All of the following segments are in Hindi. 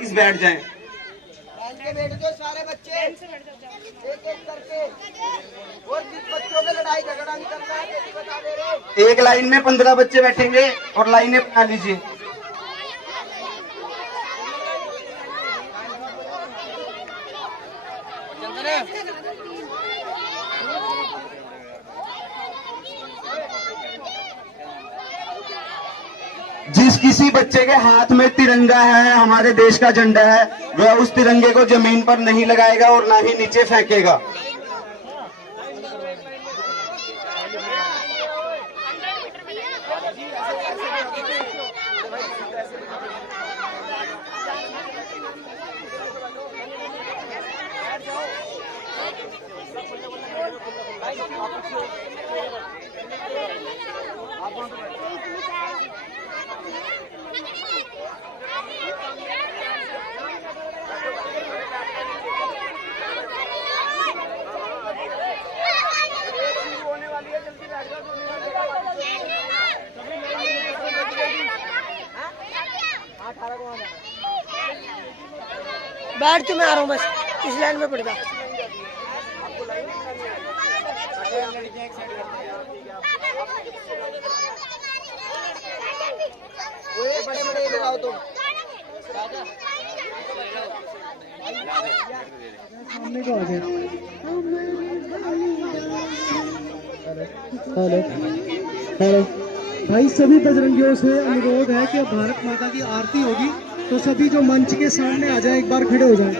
इस बैठ जाएं। बैठ जाओ सारे बच्चे एक एक करके, और जिस बच्चों में लड़ाई झगड़ा नहीं करना है ये बता दे रहे। एक लाइन में 15 बच्चे बैठेंगे और लाइनें बना लीजिए। जिस किसी बच्चे के हाथ में तिरंगा है, हमारे देश का झंडा है, वह उस तिरंगे को जमीन पर नहीं लगाएगा और ना ही नीचे फेंकेगा। बैठ तो मैं आ रहा हूँ, बस इस लाइन में पड़ जा। बड़े बड़े लगाओ तुम। सामने को आ जाए। हेलो हेलो भाई, सभी बजरंगियों से अनुरोध है कि भारत माता की आरती होगी तो सभी जो मंच के सामने आ जाए, एक बार खड़े हो जाए।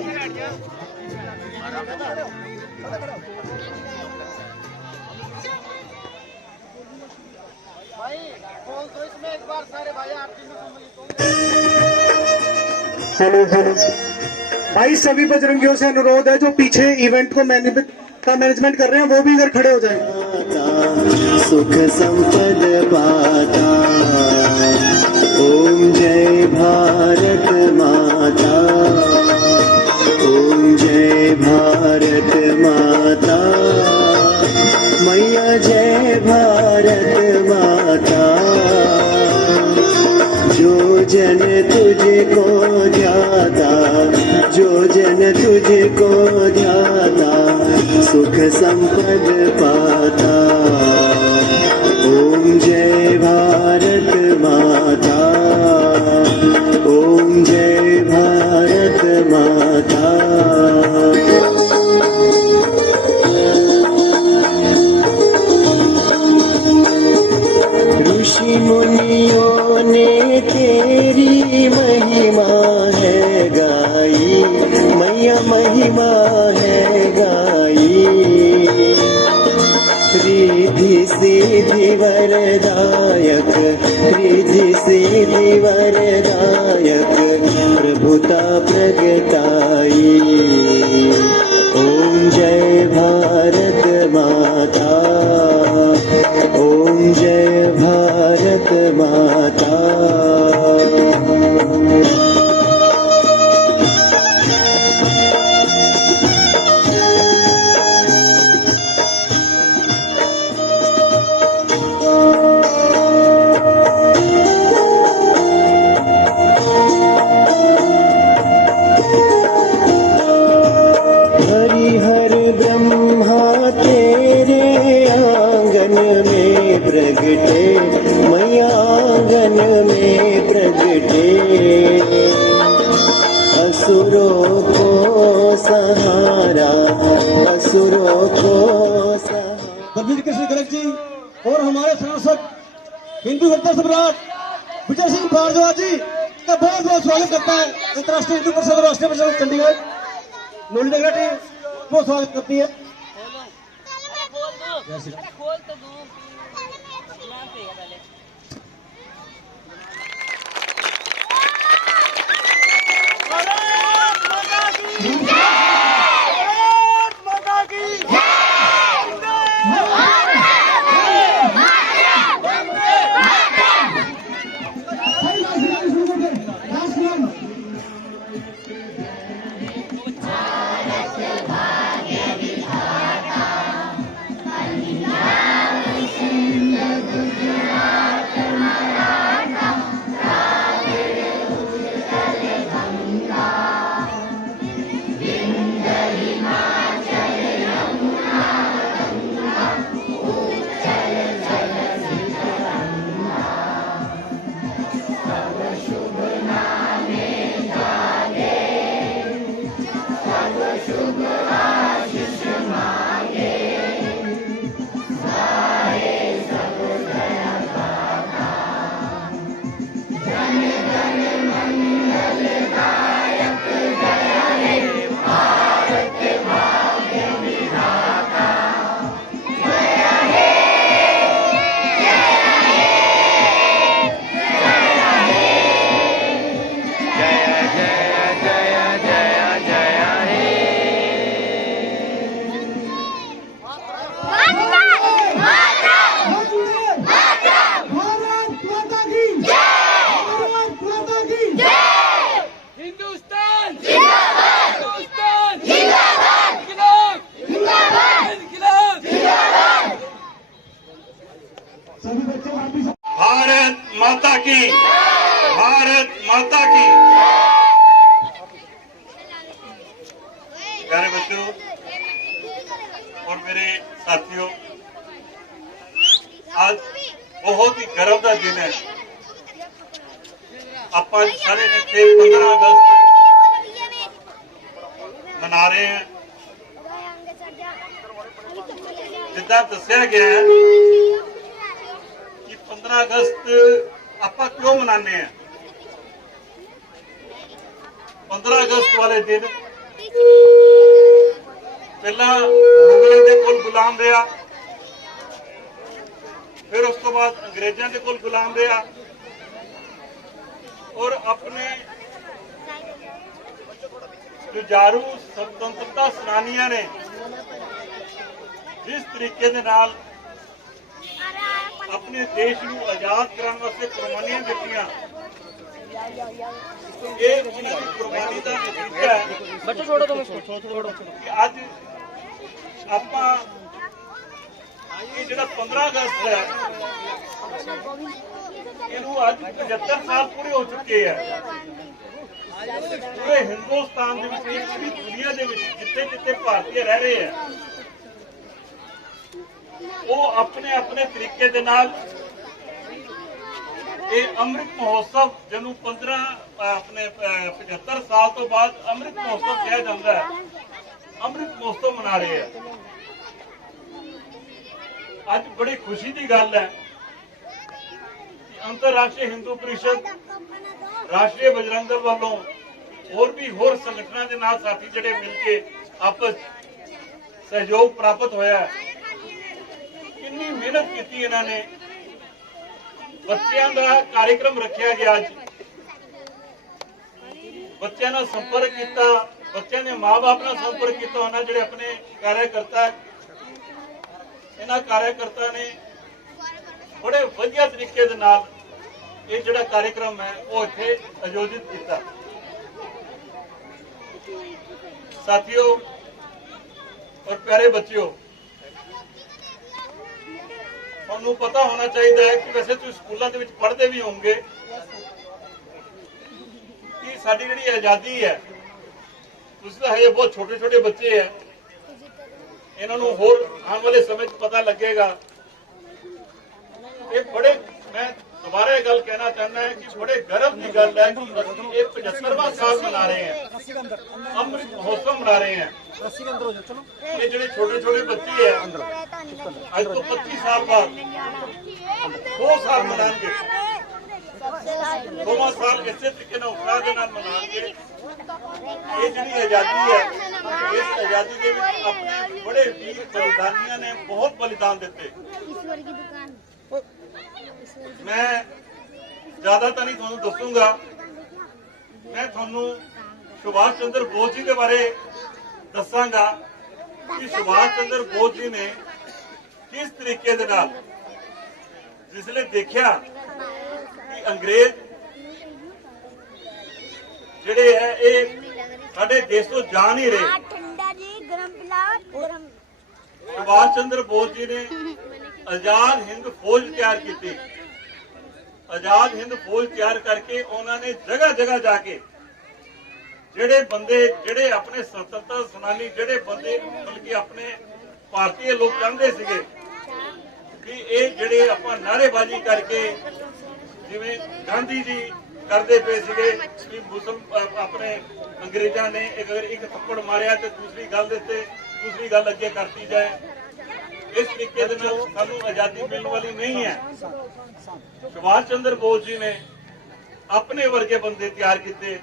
हेलो हेलो भाई, सभी बजरंगियों से अनुरोध है जो पीछे इवेंट को मैनेजमेंट कर रहे हैं वो भी इधर खड़े हो जाए। सुख संपद पाता, ओम जय भारत माता, ओम जय भारत माता, मैया जय भारत माता। जो जन तुझको ध्याता, जो जन तुझको ध्याता, सुख संपद पाता। ओम जय भारत माता, ओम जय भारत माता। ऋषि मुनियों ने तेरी महिमा है गाई, मैया महिमा है गाई। रिद्धि सिद्धि वरदायक, रिद्धि सिद्धि वरदायक, प्रभुता प्रगटाई। ओम जय भारत माता, ओम जय भारत माता। हरिहर ब्रह्मा तेरे आंगन में प्रगटे, मैया आंगन में प्रगटे। असुरों को सहारा, असुरों को सहारा। बलबीर कृष्ण गर्ग जी और हमारे सांसद हिंदू हत्या सम्राट विजय सिंह भारद्वाज जी का बहुत बहुत स्वागत करता है अंतर्राष्ट्रीय हिंदू परिषद और राष्ट्रीय परिषद चंडीगढ़। नोली नगरा टीम बहुत स्वागत करती है। हिंदुस्तान जिंदाबाद, हिंदुस्तान जिंदाबाद, इनकलाब जिंदाबाद, इनकलाब जिंदाबाद। सभी बच्चे वापिस भारत माता की, भारत माता की। प्यारे बच्चों और मेरे साथियों, आज बहुत ही गर्व का दिन है। आप सारे बच्चे 15 अगस्त मना रहे हैं। जिदा दसिया गया है कि 15 अगस्त आप क्यों मनाने हैं। 15 अगस्त वाले दिन पहला मुगलों के कोल गुलाम रहा, फिर उस तो बाद अंग्रेजों के कोल गुलाम रहा और अपने जुझारू स्वतंत्रता सेनानियों ने जिस तरीके दे नाल अपने देश को आजाद कराने वास्ते कुर्बानियां दित्तियां, ये उन्हां दी कुर्बानी का नतीजा है कि अज आपां ये जिहड़ा 15 अगस्त है इनू अज 75 साल पूरे हो चुके हैं। पूरे हिंदुस्तान दे विच, पूरी दुनिया दे विच जिथे जिथे भारतीय रह रहे हैं वो अपने अपने तरीके दे नाल ये अमृत महोत्सव जिन्होंने 75 साल तो बाद अमृत महोत्सव कहा जाता है, अमृत महोत्सव मना रहे हैं। आज बड़ी खुशी की गल है कि अंतरराष्ट्रीय हिंदू परिषद, राष्ट्रीय बजरंग दल वालों और भी होर संगठनों के नाल साथी जिहड़े मिलके आपस सहयोग प्राप्त होया है। कितनी मेहनत की इन्होंने, बच्चों का कार्यक्रम रखा गया, बच्चों ने संपर्क किया, बच्चों ने माँ बाप ने संपर्क किया, उन्होंने जो अपने कार्यकर्ता इन्होंने कार्यकर्ता ने बड़े वधिया तरीके दे नाल ये जिहड़ा कार्यक्रम है वो इत्थे आयोजित किया। साथियों और प्यारे बच्चों, ਤੁਹਾਨੂੰ पता होना चाहिए है कि वैसे तुम स्कूलों के पढ़ते भी होंगे कि साडी जिहड़ी आज़ादी है, तुसीं तां हजे बहुत छोटे छोटे बच्चे हैं, इन्होंने होर आने वाले समय पता लगेगा। ये बड़े, मैं दोबारा ये गल कहना चाहना है कि बड़े गर्व की गल है कि असीं ये 75वां साल मना रहे हैं, अमृत महोत्सव मना रहे हैं। ये जो छोटे छोटे बच्चे हैं आज तो 25 साल बाद 2 साल मनाएंगे, 2 साल इसे तरीके उत्साह के नाल मनाएंगे। ये जी आज़ादी है, इस आज़ादी के अपने बड़े वीर बलिदानियों ने बहुत बलिदान दिते। मैं ज्यादा तो नहीं थोनू दसूंगा, मैं थोनू सुभाष चंद्र बोस जी के बारे दसांगा कि सुभाष चंद्र बोस जी ने किस तरीके दे नाल जिसले देखा कि अंग्रेज जिहड़े है ये साडे देश तो जा नहीं रहे, सुभाष चंद्र बोस जी ने आजाद हिंद फौज तैयार की। आजाद हिंद फौज तैयार करके उन्होंने जगह जगह जाके जेड़े बंदे जेड़े अपने स्वतंत्रता सेनानी जेड़े बंदे बल्कि अपने भारतीय लोग चाहते थे कि ये जेड़े अपना नारेबाजी करके जिवें गांधी जी करते पे सीगे कि मुस्लिम अपने अंग्रेजा ने अगर एक थप्पड़ मारिया तो दूसरी गल अगे करती जाए, इस तरीके से सानू आजादी मिलने वाली नहीं है। सुभाष चंद्र बोस जी ने अपने वर्गे बंदे तैयार किए,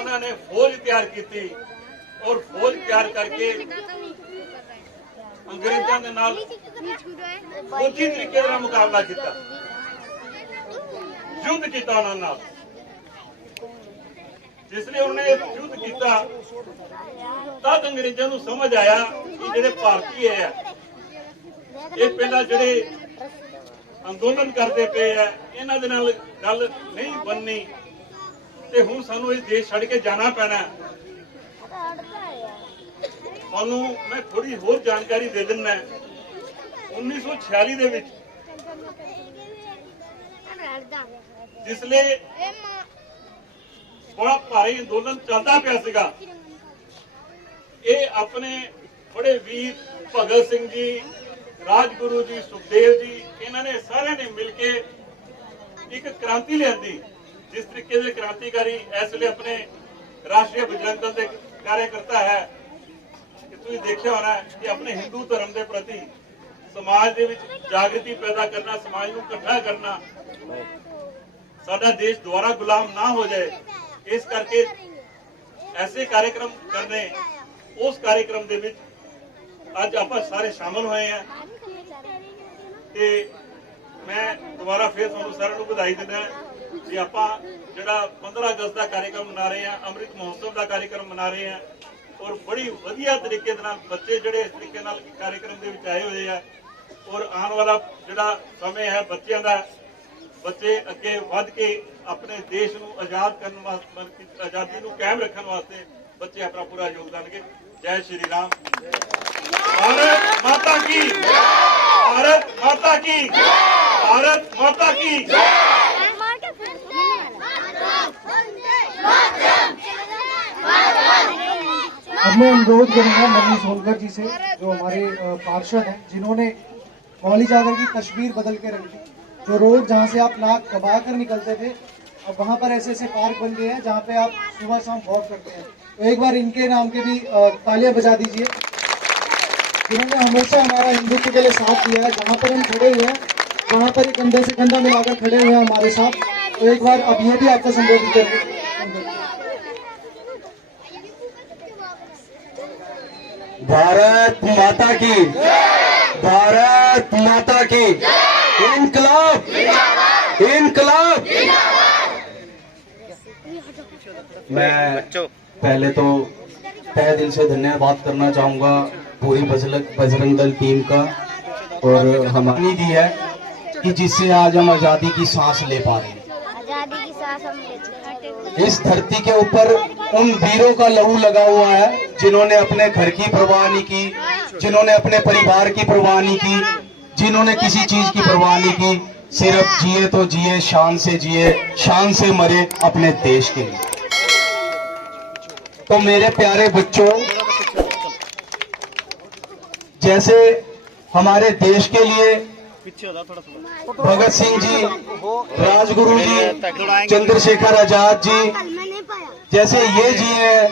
उन्होंने फौज तैयार की और फौज तैयार करके अंग्रेजों के नाल फौजी तरीके का मुकाबला किया, युद्ध किया उन्होंने नाल। जिसलिए उन्होंने युद्ध किया तद अंग्रेजों को समझ आया कि जेडे भारतीय है ये पहला जेडे अंदोलन करते पे है, इन्हां दे नाल गल नहीं बननी, ਤੇ ਹੁਣ ਸਾਨੂੰ ਇਹ ਦੇਸ਼ ਛੱਡ ਕੇ ਜਾਣਾ ਪੈਣਾ ਹੈ। ਤੁਹਾਨੂੰ ਮੈਂ ਥੋੜੀ ਹੋਰ ਜਾਣਕਾਰੀ ਦੇ ਦਿੰਦਾ। 1946 ਦੇ ਵਿੱਚ ਜਿਸਲੇ ਬੜਾ ਭਾਰੀ ਅੰਦੋਲਨ ਚੱਲਦਾ ਪਿਆ ਸੀਗਾ, ਇਹ ਆਪਣੇ ਬੜੇ ਵੀਰ ਭਗਤ ਸਿੰਘ ਜੀ, ਰਾਜਗੁਰੂ ਜੀ, ਸੁਖਦੇਵ ਜੀ, ਇਹਨਾਂ ਨੇ ਸਾਰਿਆਂ ਨੇ ਮਿਲ ਕੇ ਇੱਕ ਕ੍ਰਾਂਤੀ ਲਿਆਂਦੀ। ਜਿਸ ਤਰੀਕੇ ਦੇ ਕ੍ਰਾਂਤੀਕਾਰੀ ਇਸ ਵੇਲੇ ਆਪਣੇ ਰਾਸ਼ਟਰੀ ਬਜਰੰਗ ਦਲ ਦੇ ਕਾਰਜਕਰਤਾ ਹੈ ਕਿ ਤੁਸੀਂ ਦੇਖਿਆ ਹੋਣਾ ਕਿ ਆਪਣੇ ਹਿੰਦੂ ਧਰਮ ਦੇ ਪ੍ਰਤੀ ਸਮਾਜ ਦੇ ਵਿੱਚ ਜਾਗਰਤੀ ਪੈਦਾ ਕਰਨਾ, ਸਮਾਜ ਨੂੰ ਇਕੱਠਾ ਕਰਨਾ, ਸਾਡਾ ਦੇਸ਼ ਦੁਆਰਾ ਗੁਲਾਮ ਨਾ ਹੋ ਜਾਏ, ਇਸ ਕਰਕੇ ਐਸੇ ਕਾਰਜਕ੍ਰਮ ਕਰਨੇ। ਉਸ ਕਾਰਜਕ੍ਰਮ ਦੇ ਵਿੱਚ ਅੱਜ ਆਪਾਂ ਸਾਰੇ ਸ਼ਾਮਲ ਹੋਏ ਹਾਂ ਤੇ ਮੈਂ ਦੁਬਾਰਾ ਫਿਰ ਤੁਹਾਨੂੰ ਸਾਰਿਆਂ ਨੂੰ ਵਧਾਈ ਦਿੰਦਾ ਕਿ ਆਪਾਂ ਜਿਹੜਾ 15 ਅਗਸਤ ਦਾ ਕਾਰਜਕ੍ਰਮ ਮਨਾ ਰਹੇ ਹਾਂ, ਅੰਮ੍ਰਿਤ ਮਹੋਤਸਵ ਦਾ ਕਾਰਜਕ੍ਰਮ ਮਨਾ ਰਹੇ ਹਾਂ ਔਰ ਬੜੀ ਵਧੀਆ ਤਰੀਕੇ ਦੇ ਨਾਲ ਬੱਚੇ ਜਿਹੜੇ ਇਸ ਤਰੀਕੇ ਨਾਲ ਕਾਰਜਕ੍ਰਮ ਦੇ ਵਿੱਚ ਆਏ ਹੋਏ ਆ ਔਰ ਆਉਣ ਵਾਲਾ ਜਿਹੜਾ ਸਮੇਂ ਹੈ ਬੱਚਿਆਂ ਦਾ, ਬੱਚੇ ਅੱਗੇ ਵੱਧ ਕੇ ਆਪਣੇ ਦੇਸ਼ ਨੂੰ ਆਜ਼ਾਦ ਕਰਨ ਵਾਸਤੇ, ਆਜ਼ਾਦੀ ਨੂੰ ਕਾਇਮ ਰੱਖਣ ਵਾਸਤੇ ਬੱਚੇ ਆਪਣਾ ਪੂਰਾ ਯੋਗਦਾਨ ਦੇਣਗੇ। जय श्री राम। भारत माता की, भारत माता की, भारत माता की। अब मैं अनुरोध करूंगा मनीष होलकर जी से, जो हमारे पार्षद हैं, जिन्होंने मौली जागर की तस्वीर बदल के रख दी। जो रोड जहाँ से आप नाक दबा कर निकलते थे, अब वहाँ पर ऐसे ऐसे पार्क बन गए हैं जहाँ पे आप सुबह शाम वॉक करते हैं। तो एक बार इनके नाम के भी तालियां बजा दीजिए, जिन्होंने हमेशा हमारा हिंदुत्व के लिए साथ दिया है। जहाँ पर हम खड़े हुए हैं वहाँ पर ही कंधे से कंधा मिलाकर खड़े हुए हैं हमारे साथ। तो एक बार अब ये भी आपका संबोधित करेंगे। भारत माता की, भारत माता की, इनकलाब, इनकलाब। मैं पहले तो तहे दिल से धन्यवाद करना चाहूँगा पूरी बजरंग दल टीम का, और हमारी दी है कि जिससे आज हम आज़ादी की सांस ले पा रहे हैं। आजादी की सांस हम ले चुके हैं। इस धरती के ऊपर उन वीरों का लहू लगा हुआ है जिन्होंने अपने घर की परवाह नहीं की, जिन्होंने अपने परिवार की परवाह नहीं की, जिन्होंने किसी चीज की परवाह नहीं की, सिर्फ जिए तो जिए, शान से जिए, शान से मरे अपने देश के लिए। तो मेरे प्यारे बच्चों, जैसे हमारे देश के लिए भगत सिंह जी, राजगुरु जी, चंद्रशेखर आजाद जी जैसे ये जी हैं,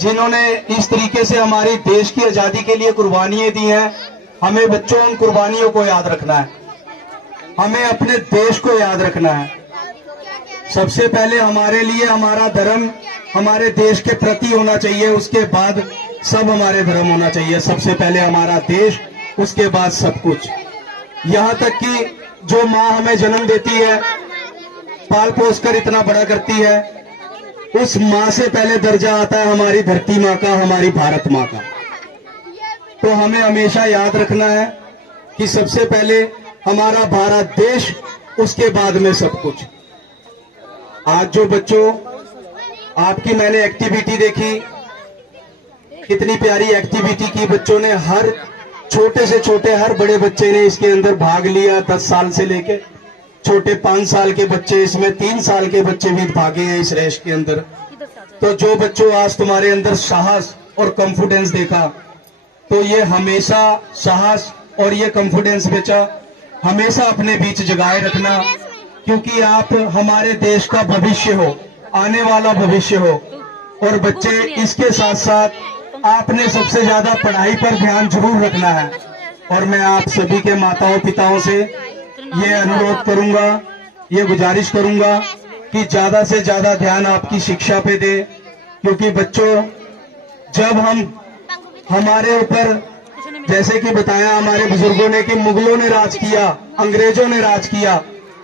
जिन्होंने इस तरीके से हमारी देश की आजादी के लिए कुर्बानियां दी हैं, हमें बच्चों उन कुर्बानियों को याद रखना है, हमें अपने देश को याद रखना है। सबसे पहले हमारे लिए हमारा धर्म हमारे देश के प्रति होना चाहिए, उसके बाद सब हमारे धर्म होना चाहिए। सबसे पहले हमारा देश, उसके बाद सब कुछ। यहाँ तक कि जो माँ हमें जन्म देती है, पाल पोस कर इतना बड़ा करती है, उस माँ से पहले दर्जा आता है हमारी धरती माँ का, हमारी भारत माँ का। तो हमें हमेशा याद रखना है कि सबसे पहले हमारा भारत देश, उसके बाद में सब कुछ। आज जो बच्चों आपकी मैंने एक्टिविटी देखी, कितनी प्यारी एक्टिविटी की बच्चों ने, हर छोटे से छोटे हर बड़े बच्चे ने इसके अंदर भाग लिया। 10 साल से लेके छोटे 5 साल के बच्चे, इसमें 3 साल के बच्चे भी भागे हैं इस रेस के अंदर। तो जो बच्चों आज तुम्हारे अंदर साहस और कॉन्फिडेंस देखा, तो ये हमेशा साहस और ये कॉन्फिडेंस बचा हमेशा अपने बीच जगाए रखना, क्योंकि आप हमारे देश का भविष्य हो, आने वाला भविष्य हो। और बच्चे, इसके साथ साथ आपने सबसे ज्यादा पढ़ाई पर ध्यान जरूर रखना है। और मैं आप सभी के माताओं पिताओं से ये अनुरोध करूंगा, ये गुजारिश करूंगा कि ज्यादा से ज्यादा ध्यान आपकी शिक्षा पे दे, क्योंकि बच्चों जब हमारे ऊपर, जैसे कि बताया हमारे बुजुर्गों ने कि मुगलों ने राज किया, अंग्रेजों ने राज किया,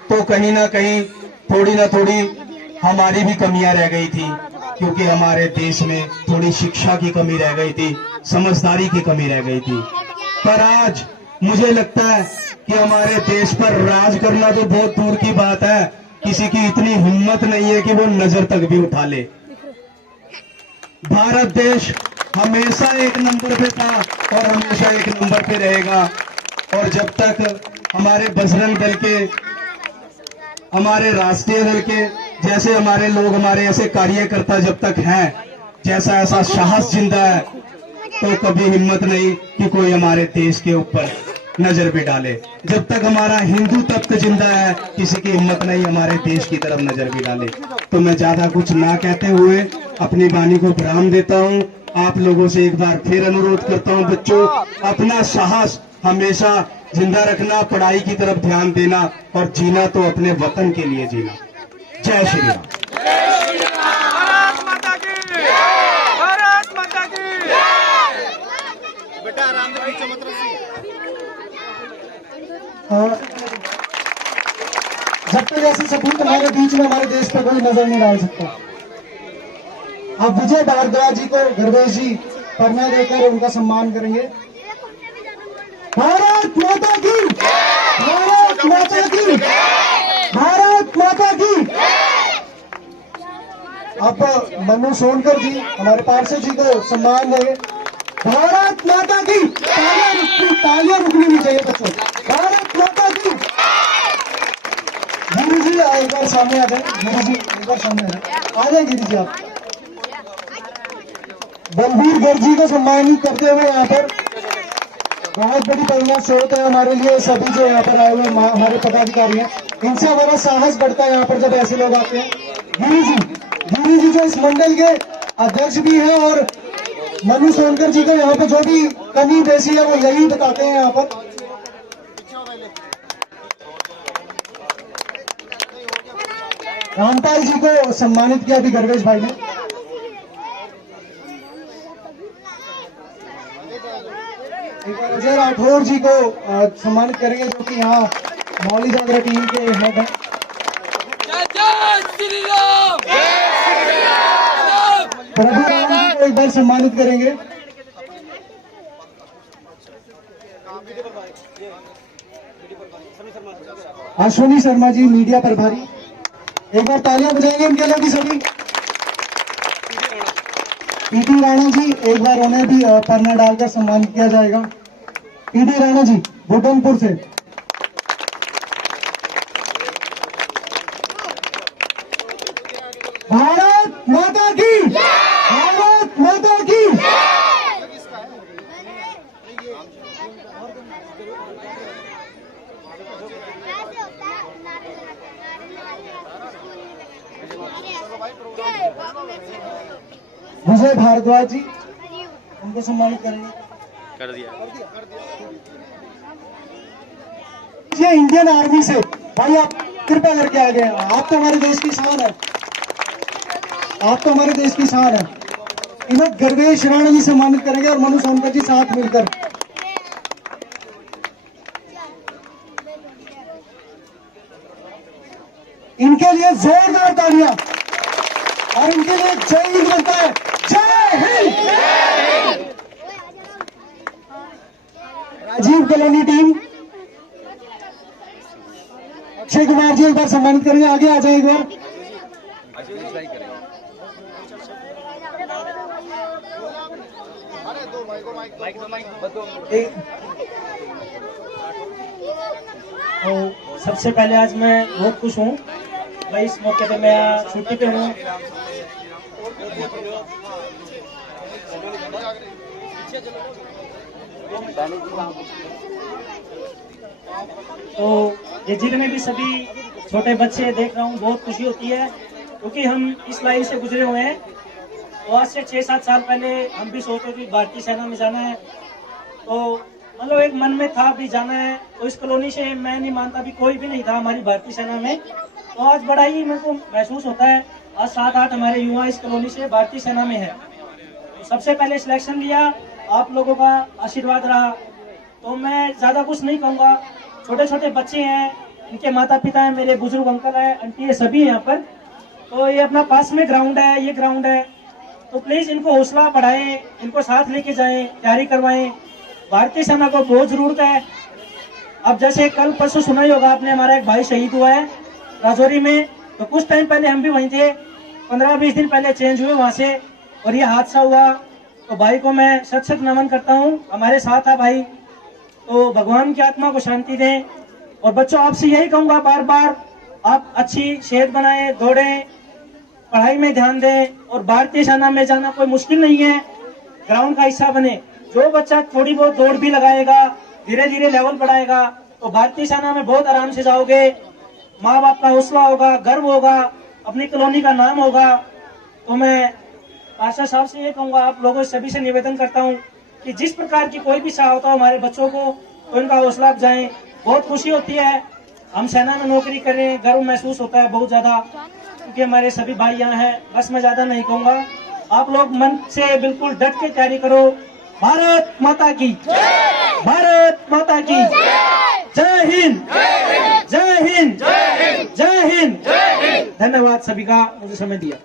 तो कहीं ना कहीं थोड़ी ना थोड़ी हमारी भी कमियां रह गई थी, क्योंकि हमारे देश में थोड़ी शिक्षा की कमी रह गई थी, समझदारी की कमी रह गई थी। पर आज मुझे लगता है कि हमारे देश पर राज करना तो बहुत दूर की बात है, किसी की इतनी हिम्मत नहीं है कि वो नजर तक भी उठा ले। भारत देश हमेशा एक नंबर पे था और हमेशा एक नंबर पे रहेगा। और जब तक हमारे बजरंग दल के, हमारे राष्ट्रीय दल के जैसे हमारे लोग, हमारे ऐसे कार्यकर्ता जब तक हैं, जैसा ऐसा साहस जिंदा है, तो कभी हिम्मत नहीं कि कोई हमारे देश के ऊपर नजर भी डाले। जब तक हमारा हिंदू तत्व जिंदा है, किसी की हिम्मत नहीं हमारे देश की तरफ नजर भी डाले। तो मैं ज्यादा कुछ ना कहते हुए अपनी वाणी को विराम देता हूँ। आप लोगों से एक बार फिर अनुरोध करता हूँ, बच्चों अपना साहस हमेशा जिंदा रखना, पढ़ाई की तरफ ध्यान देना और जीना तो अपने वतन के लिए जीना। जय श्री राम। भारत माता की भारत माता की बेटा आराम से पीछे मत रखिए। जब तक ऐसे सपूत हमारे बीच में, हमारे देश पर कोई नजर नहीं डाल सकता। अब विजय भारद्वाज जी को गर्वेश जी पढ़ना देकर उनका सम्मान करेंगे। भारत माता की, भारत माता की, भारत माता की। अब मनु सोनकर जी हमारे पार्षद जी को सम्मान देंगे। भारत माता की। तालियां रुकनी नहीं चाहिए बच्चों। भारत माता की। गिरी जी एक बार सामने आ जाए। गिरी जी एक बार सामने आ जाए। गिरी जी आप बलबीर गर्ग जी को सम्मानित करते हुए यहाँ पर बहुत बड़ी प्रेरणा स्रोत है हमारे लिए सभी जो यहाँ पर आए हुए हमारे पदाधिकारी हैं। इनसे हमारा साहस बढ़ता है यहाँ पर जब ऐसे लोग आते हैं। गिरी जी जो इस मंडल के अध्यक्ष भी हैं और मनु सोनकर जी को यहाँ पे जो भी कमी बेसी है वो यही बताते हैं यहाँ पर। रामपाल जी को सम्मानित किया अभी गर्वेश भाई ने। एक बार अजय राठौर जी को सम्मानित करेंगे जो कि यहाँ मौली जागरण टीम के हेड हैं। जय श्री राम। प्रभु राम जी को एक बार सम्मानित करेंगे। अश्विनी शर्मा जी मीडिया प्रभारी, एक बार तालियां बजाएंगे उनके लिए भी सभी। पीटी राणा जी एक बार उन्हें भी पन्ना डालकर सम्मानित किया जाएगा। पीटी राणा जी भूटनपुर से। भारत माता की, भारत माता की। विजय भारद्वाज जी उनको सम्मानित करेंगे। कर दिया। ये इंडियन आर्मी से भाई आप कृपया करके आ गए। आप तो हमारे देश की शान है, आप तो हमारे देश की शान है। इन्हें गर्वेश राणा जी सम्मानित करेंगे और मनु सोनकर जी साथ मिलकर। इनके लिए जोरदार तालियां और इनके लिए जय हिंद बनता है। जय हिंद। राजीव कॉलोनी टीम अक्षय कुमार जी एक बार सम्मानित करेंगे। आगे आ जाए एक बार। तो सबसे पहले आज मैं बहुत खुश हूँ भाई, इस मौके पे मैं छुट्टी पे हूँ। तो ये जिले में भी सभी छोटे बच्चे देख रहा हूँ, बहुत खुशी होती है क्योंकि हम इस लाइन से गुजरे हुए हैं। तो आज से 6-7 साल पहले हम भी सोचते थे भारतीय सेना में जाना है, तो मतलब एक मन में था भी जाना है। तो इस कॉलोनी से मैं नहीं मानता भी कोई भी नहीं था हमारी भारतीय सेना में। तो आज बड़ा ही मेरे को महसूस होता है, आज 7-8 हमारे युवा इस कॉलोनी से भारतीय सेना में है। तो सबसे पहले सिलेक्शन लिया, आप लोगों का आशीर्वाद रहा। तो मैं ज़्यादा कुछ नहीं कहूँगा। छोटे छोटे बच्चे हैं, इनके माता पिता हैं, मेरे बुजुर्ग अंकल है, आंटी है, सभी हैं यहाँ पर। तो ये अपना पास में ग्राउंड है, ये ग्राउंड है। तो प्लीज़ इनको हौसला बढ़ाएं, इनको साथ लेके जाएं, तैयारी करवाएं। भारतीय सेना को बहुत ज़रूरत है। अब जैसे कल परसों सुना ही होगा आपने, हमारा एक भाई शहीद हुआ है राजौरी में। तो कुछ टाइम पहले हम भी वहीं थे, 15-20 दिन पहले चेंज हुए वहां से और ये हादसा हुआ। तो भाई को मैं सच सच नमन करता हूँ, हमारे साथ था भाई। तो भगवान की आत्मा को शांति दें। और बच्चों आपसे यही कहूंगा बार बार, आप अच्छी सेहत बनाएं, दौड़ें, पढ़ाई में ध्यान दें। और भारतीय सेना में जाना कोई मुश्किल नहीं है, ग्राउंड का हिस्सा बने। जो बच्चा थोड़ी बहुत दौड़ भी लगाएगा, धीरे धीरे लेवल बढ़ाएगा, तो भारतीय सेना में बहुत आराम से जाओगे। माँ बाप का हौसला होगा, गर्व होगा, अपनी कॉलोनी का नाम होगा। तो मैं पाशा साहब से ये कहूंगा, आप लोगों सभी से निवेदन करता हूँ कि जिस प्रकार की कोई भी सहायता हो हमारे बच्चों को, तो इनका हौसला अफजाएं। बहुत खुशी होती है, हम सेना में नौकरी कर रहे हैं, गर्व महसूस होता है बहुत ज्यादा, क्योंकि हमारे सभी भाई यहाँ हैं। बस मैं ज्यादा नहीं कहूंगा, आप लोग मन से बिल्कुल डट के तैयारी करो। भारत माता की, भारत माता की जय हिंद, जय हिंद, जय हिंद। धन्यवाद सभी का मुझे समय दिया।